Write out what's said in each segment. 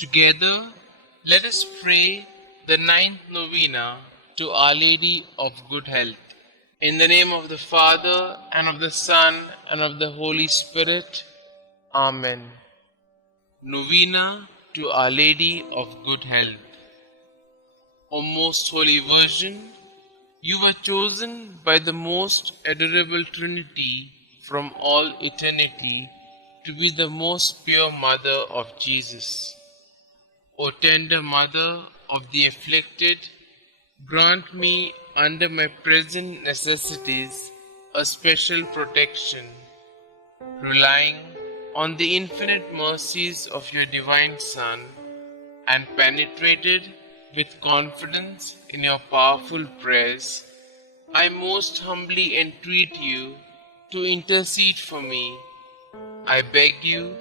Together, let us pray the ninth novena to Our Lady of Good Health. In the name of the Father, and of the Son, and of the Holy Spirit. Amen. Novena to Our Lady of Good Health. O most Holy Virgin, you were chosen by the most adorable Trinity from all eternity to be the most pure Mother of Jesus. O tender Mother of the afflicted, grant me under my present necessities a special protection, relying on the infinite mercies of your divine Son, and penetrated with confidence in your powerful prayers, I most humbly entreat you to intercede for me. I beg you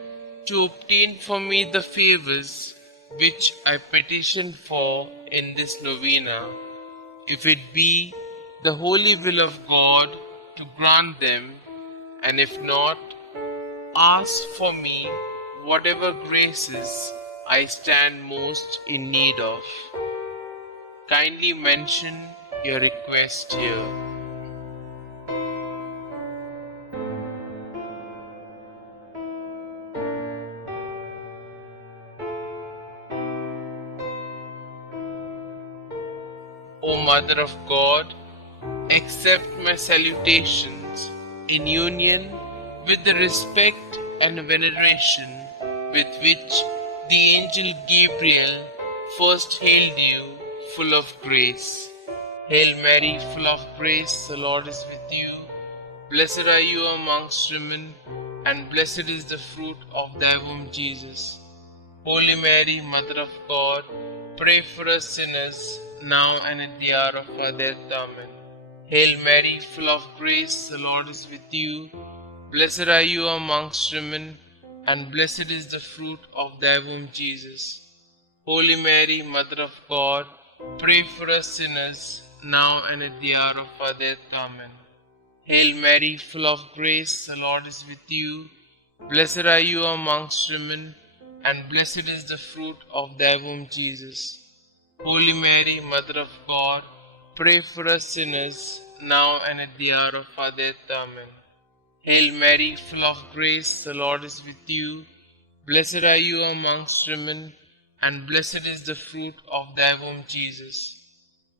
to obtain for me the favors which I petition for in this novena, if it be the holy will of God to grant them, and if not, ask for me whatever graces I stand most in need of. Kindly mention your request here. O Mother of God, accept my salutations in union with the respect and veneration with which the angel Gabriel first hailed you, full of grace. Hail Mary, full of grace, the Lord is with you. Blessed are you amongst women, and blessed is the fruit of thy womb, Jesus. Holy Mary, Mother of God, pray for us sinners, now and at the hour of our death. Amen. Hail Mary, full of grace, the Lord is with you. Blessed are you amongst women, and blessed is the fruit of thy womb, Jesus. Holy Mary, Mother of God, pray for us sinners, now and at the hour of our death. Amen. Hail Mary, full of grace, the Lord is with you. Blessed are you amongst women, and blessed is the fruit of thy womb, Jesus. Holy Mary, Mother of God, pray for us sinners, now and at the hour of our death. Amen. Hail Mary, full of grace, the Lord is with you. Blessed are you amongst women, and blessed is the fruit of thy womb, Jesus.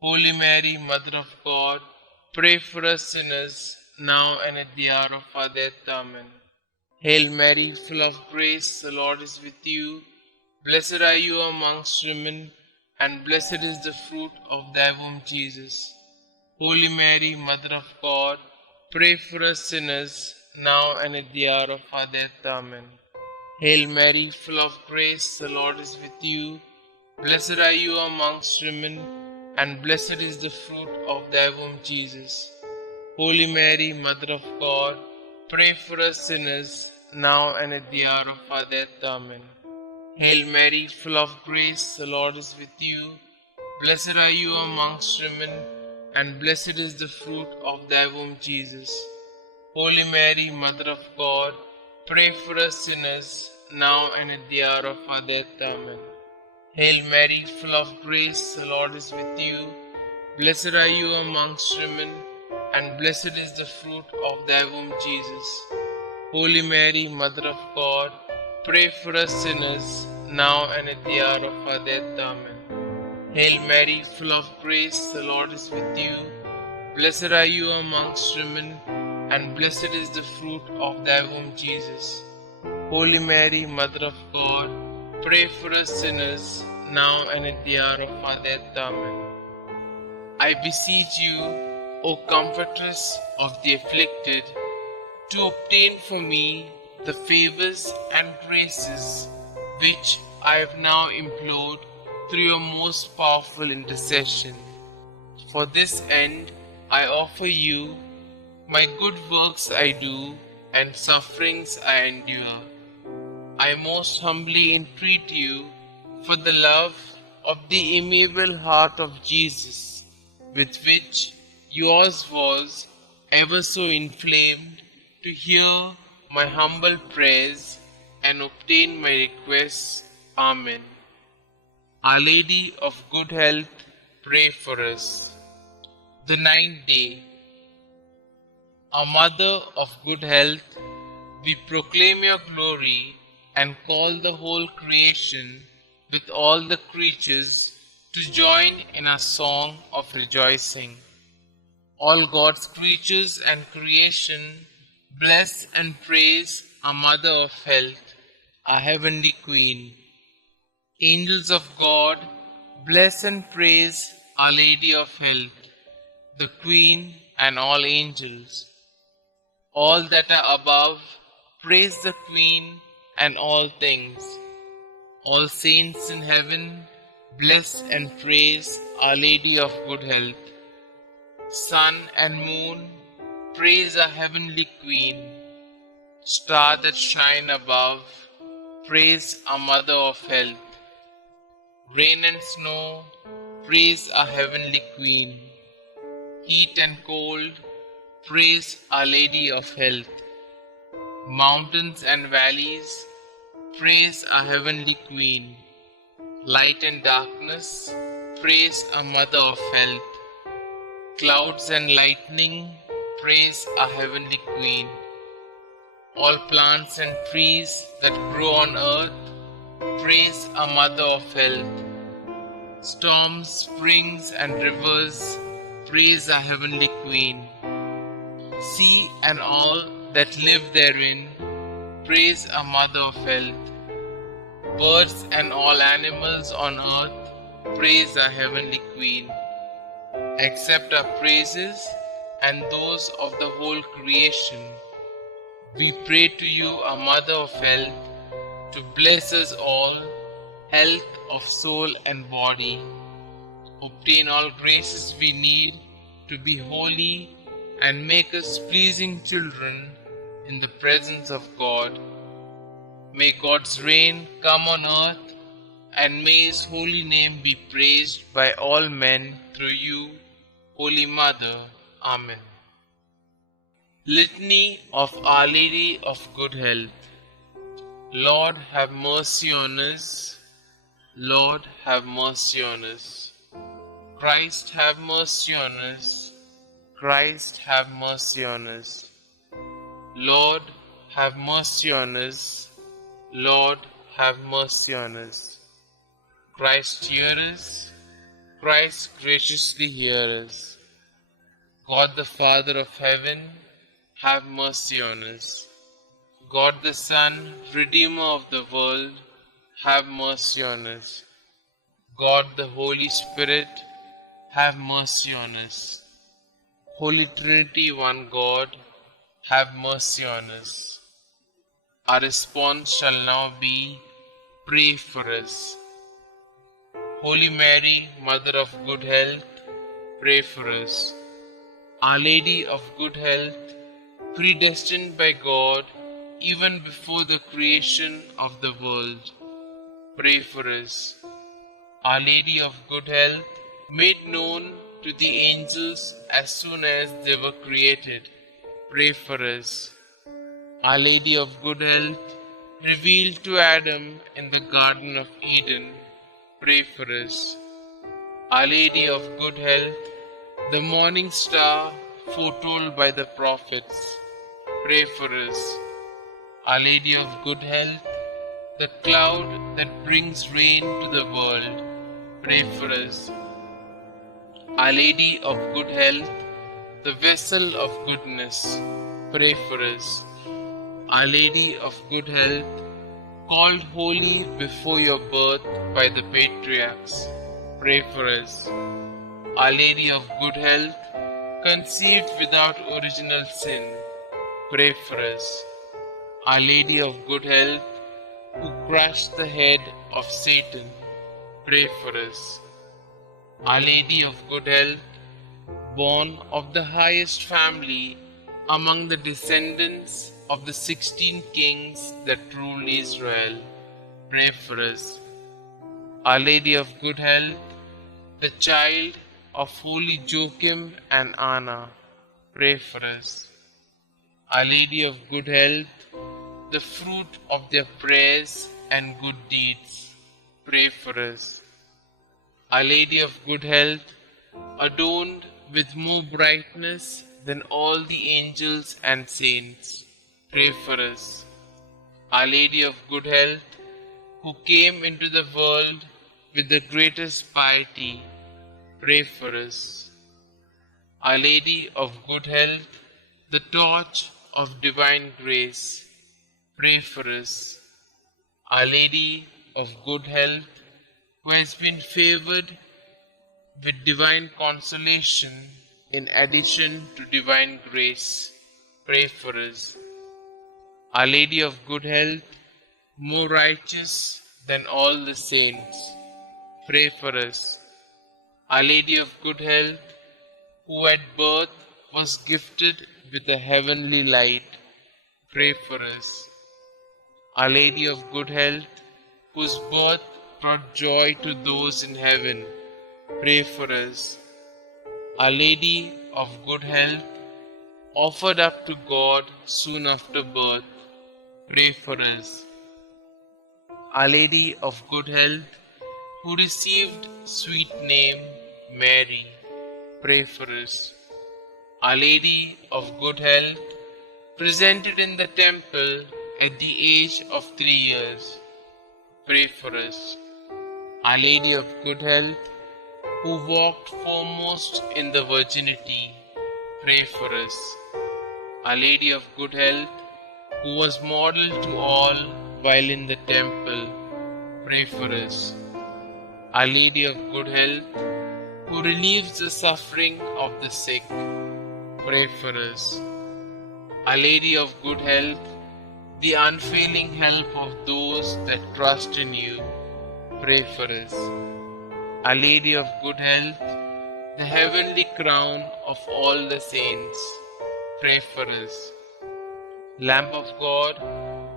Holy Mary, Mother of God, pray for us sinners, now and at the hour of our death. Amen. Hail Mary, full of grace, the Lord is with you. Blessed are you amongst women, and blessed is the fruit of thy womb, Jesus. Holy Mary, Mother of God, pray for us sinners, now and at the hour of our death. Amen. Hail Mary, full of grace, the Lord is with you. Blessed are you amongst women, and blessed is the fruit of thy womb, Jesus. Holy Mary, Mother of God, pray for us sinners, now and at the hour of our death. Amen. Hail Mary, full of grace, the Lord is with you. Blessed are you amongst women, and blessed is the fruit of thy womb, Jesus. Holy Mary, Mother of God, pray for us sinners, now and at the hour of our death. Amen. Hail Mary, full of grace, the Lord is with you. Blessed are you amongst women, and blessed is the fruit of thy womb, Jesus. Holy Mary, Mother of God, pray for us sinners, now and at the hour of our death. Amen. Hail Mary, full of grace, the Lord is with you. Blessed are you amongst women, and blessed is the fruit of thy womb, Jesus. Holy Mary, Mother of God, pray for us sinners, now and at the hour of our death. Amen. I beseech you, O Comfortress of the afflicted, to obtain for me the favors and graces which I have now implored through your most powerful intercession. For this end, I offer you my good works I do and sufferings I endure. I most humbly entreat you for the love of the amiable heart of Jesus, with which yours was ever so inflamed, to hear my humble prayers and obtain my requests. Amen. Our Lady of Good Health, pray for us. The ninth day. Our Mother of Good Health, we proclaim your glory and call the whole creation with all the creatures to join in a song of rejoicing. All God's creatures and creation bless and praise our Mother of Health, our Heavenly Queen. Angels of God, bless and praise Our Lady of Health, the Queen and all angels. All that are above, praise the Queen and all things. All saints in heaven, bless and praise Our Lady of Good Health. Sun and moon, praise our Heavenly Queen. Star that shine above, praise our Mother of Health. Rain and snow, praise our Heavenly Queen. Heat and cold, praise Our Lady of Health. Mountains and valleys, praise our Heavenly Queen. Light and darkness, praise our Mother of Health. Clouds and lightning, praise our Heavenly Queen. All plants and trees that grow on earth, praise our Mother of Health. Storms, springs, and rivers, praise our Heavenly Queen. Sea and all that live therein, praise our Mother of Health. Birds and all animals on earth, praise our Heavenly Queen. Accept our praises and those of the whole creation. We pray to you, our Mother of Health, to bless us all, health of soul and body. Obtain all graces we need to be holy and make us pleasing children in the presence of God. May God's reign come on earth, and may His holy name be praised by all men through you, Holy Mother. Amen. Litany of Our Lady of Good Health. Lord, have mercy on us. Lord, have mercy on us. Christ, have mercy on us. Christ, have mercy on us. Lord, have mercy on us. Lord, have mercy on us. Christ, hear us. Christ, graciously hear us. God the Father of heaven, have mercy on us. God the Son, Redeemer of the world, have mercy on us. God the Holy Spirit, have mercy on us. Holy Trinity, one God, have mercy on us. Our response shall now be, pray for us. Holy Mary, Mother of Good Health, pray for us. Our Lady of Good Health, predestined by God even before the creation of the world, pray for us. Our Lady of Good Health, made known to the angels as soon as they were created, pray for us. Our Lady of Good Health, revealed to Adam in the Garden of Eden, pray for us. Our Lady of Good Health, the morning star foretold by the prophets, pray for us. Our Lady of Good Health, the cloud that brings rain to the world, pray for us. Our Lady of Good Health, the vessel of goodness, pray for us. Our Lady of Good Health, called holy before your birth by the patriarchs, pray for us. Our Lady of Good Health, conceived without original sin, pray for us. Our Lady of Good Health, who crushed the head of Satan, pray for us. Our Lady of Good Health, born of the highest family among the descendants of the 16 kings that ruled Israel, pray for us. Our Lady of Good Health, the child of holy Joachim and Anna, pray for us. Our Lady of Good Health, the fruit of their prayers and good deeds, pray for us. Our Lady of Good Health, adorned with more brightness than all the angels and saints, pray for us. Our Lady of Good Health, who came into the world with the greatest piety, pray for us. Our Lady of Good Health, the torch of divine grace, pray for us. Our Lady of Good Health, who has been favored with divine consolation in addition to divine grace, pray for us. Our Lady of Good Health, more righteous than all the saints, pray for us. Our Lady of Good Health, who at birth was gifted with a heavenly light, pray for us. Our Lady of Good Health, whose birth brought joy to those in heaven, pray for us. Our Lady of Good Health, offered up to God soon after birth, pray for us. Our Lady of Good Health, who received sweet name Mary, pray for us. Our Lady of Good Health, presented in the temple at the age of 3 years, pray for us. Our Lady of Good Health, who walked foremost in the virginity, pray for us. Our Lady of Good Health, who was model to all while in the temple, pray for us. Our Lady of Good Health, who relieves the suffering of the sick, pray for us. Our Lady of Good Health, the unfailing help of those that trust in you, pray for us. Our Lady of Good Health, the heavenly crown of all the saints, pray for us. Lamb of God,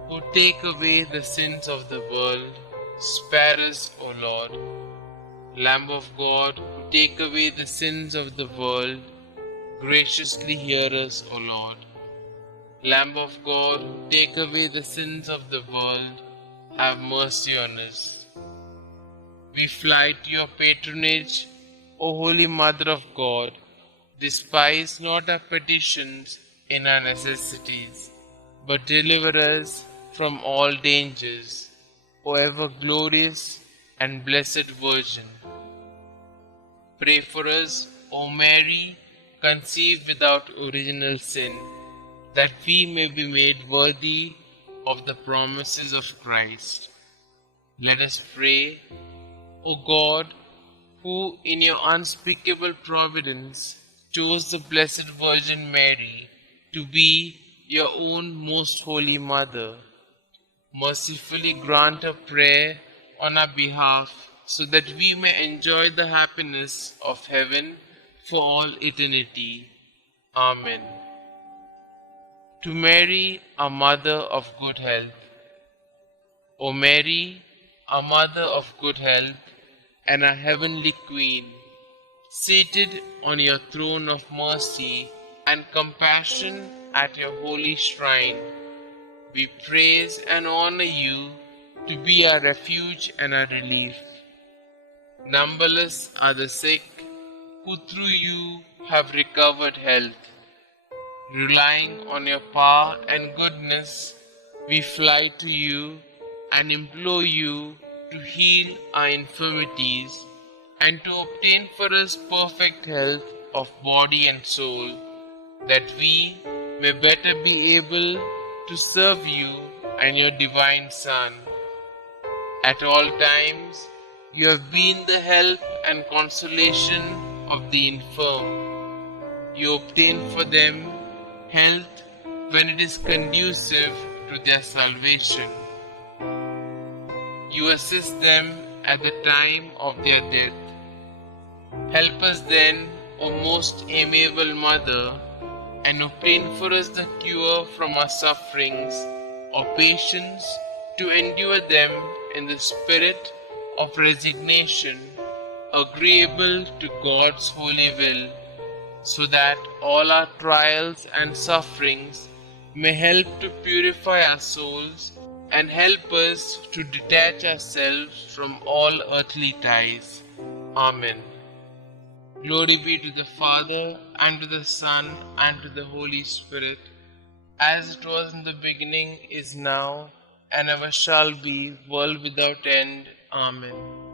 who take away the sins of the world, spare us, O Lord. Lamb of God, who take away the sins of the world, graciously hear us, O Lord. Lamb of God, who take away the sins of the world, have mercy on us. We fly to your patronage, O Holy Mother of God. Despise not our petitions in our necessities, but deliver us from all dangers, O ever glorious and blessed Virgin. Pray for us, O Mary, conceived without original sin, that we may be made worthy of the promises of Christ. Let us pray. O God, who in your unspeakable providence chose the Blessed Virgin Mary to be your own most holy Mother, mercifully grant a prayer on our behalf, so that we may enjoy the happiness of heaven for all eternity. Amen. To Mary, our Mother of Good Health. O Mary, our Mother of Good Health, and our Heavenly Queen, seated on your throne of mercy and compassion at your holy shrine, we praise and honor you to be our refuge and our relief. Numberless are the sick who through you have recovered health. Relying on your power and goodness, we fly to you and implore you to heal our infirmities and to obtain for us perfect health of body and soul, that we may better be able to serve you and your divine Son. At all times, you have been the help and consolation of the infirm. You obtain for them health when it is conducive to their salvation. You assist them at the time of their death. Help us then, O most amiable Mother, and obtain for us the cure from our sufferings, or patience to endure them in the spirit of resignation, agreeable to God's holy will, so that all our trials and sufferings may help to purify our souls and help us to detach ourselves from all earthly ties. Amen. Glory be to the Father, and to the Son, and to the Holy Spirit, as it was in the beginning, is now, and ever shall be, world without end. Amen.